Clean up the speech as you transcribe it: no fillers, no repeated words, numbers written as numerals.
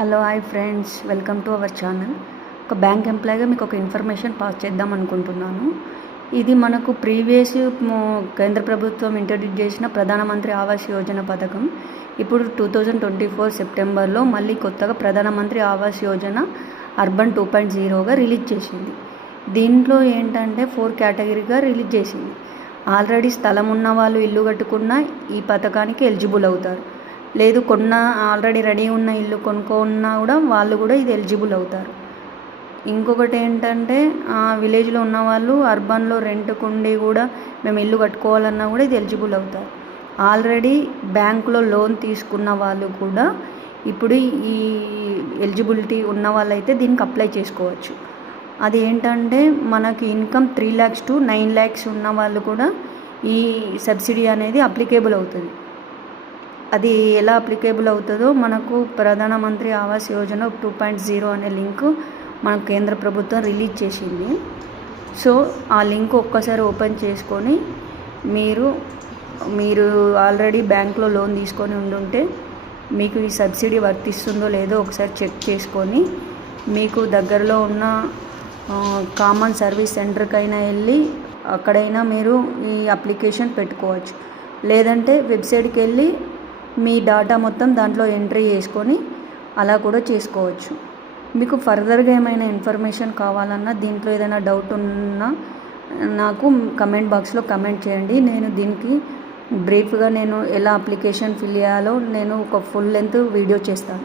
Hello hi friends, welcome to our channel. ఒక bank ఎంప్లాయీగా మీకు ఒక ఇన్ఫర్మేషన్ పాస్ చేద్దాం అనుకుంటున్నాను. ఇది మనకు ప్రీవియస్ కేంద్ర ప్రభుత్వం ఇంట్రడ్యూస్ చేసిన ప్రధానమంత్రి ఆవాస్ యోజన పథకం. ఇప్పుడు 2024 సెప్టెంబర్లో మళ్ళీ కొత్తగా ప్రధానమంత్రి ఆవాస్ యోజన అర్బన్ 2.0గా రిలీజ్ చేసింది. దీంట్లో ఏంటంటే 4 కేటగిరీగా రిలీజ్ చేసింది. ఆల్రెడీ స్థలం ఉన్న వాళ్ళు ఇల్లు కట్టుకున్న ఈ పథకానికి ఎలిజిబుల్ అవుతారు. లేదు ఆల్రెడీ రెడీ ఉన్న ఇల్లు కొనుక్కున్నా కూడా వాళ్ళు కూడా ఇది ఎలిజిబుల్ అవుతారు. ఇంకొకటి ఏంటంటే విలేజ్లో ఉన్న వాళ్ళు అర్బన్లో రెంట్కుండి కూడా మేము ఇల్లు కట్టుకోవాలన్నా కూడా ఇది ఎలిజిబుల్ అవుతారు. ఆల్రెడీ బ్యాంకులో లోన్ తీసుకున్న వాళ్ళు కూడా ఇప్పుడు ఈ ఎలిజిబిలిటీ ఉన్న వాళ్ళైతే దీనికి అప్లై చేసుకోవచ్చు. అది ఏంటంటే మనకి ఇన్కమ్ 3 lakhs to 9 lakhs ఉన్న వాళ్ళు కూడా ఈ సబ్సిడీ అనేది అప్లికేబుల్ అవుతుంది. అది ఎలా అప్లికేబుల్ అవుతుందో మనకు ప్రధానమంత్రి ఆవాస్ యోజన 2.0 అనే లింకు మన కేంద్ర ప్రభుత్వం రిలీజ్ చేసింది. సో ఆ లింక్ ఒక్కసారి ఓపెన్ చేసుకొని మీరు ఆల్రెడీ బ్యాంక్లో లోన్ తీసుకొని ఉండుంటే మీకు ఈ సబ్సిడీ వర్తిస్తుందో లేదో ఒకసారి చెక్ చేసుకొని మీకు దగ్గరలో ఉన్న కామన్ సర్వీస్ సెంటర్కైనా వెళ్ళి అక్కడైనా మీరు ఈ అప్లికేషన్ పెట్టుకోవచ్చు. లేదంటే వెబ్సైట్కి వెళ్ళి మీ డాటా మొత్తం దాంట్లో ఎంట్రీ చేసుకొని అలా కూడా చేసుకోవచ్చు. మీకు ఫర్దర్గా ఏమైనా ఇన్ఫర్మేషన్ కావాలన్నా దీంట్లో ఏదైనా డౌట్ ఉన్నా నాకు కమెంట్ బాక్స్లో కమెంట్ చేయండి. నేను దీనికి బ్రీఫ్గా ఎలా అప్లికేషన్ ఫిల్ చేయాలో నేను ఒక ఫుల్ లెంత్ వీడియో చేస్తాను.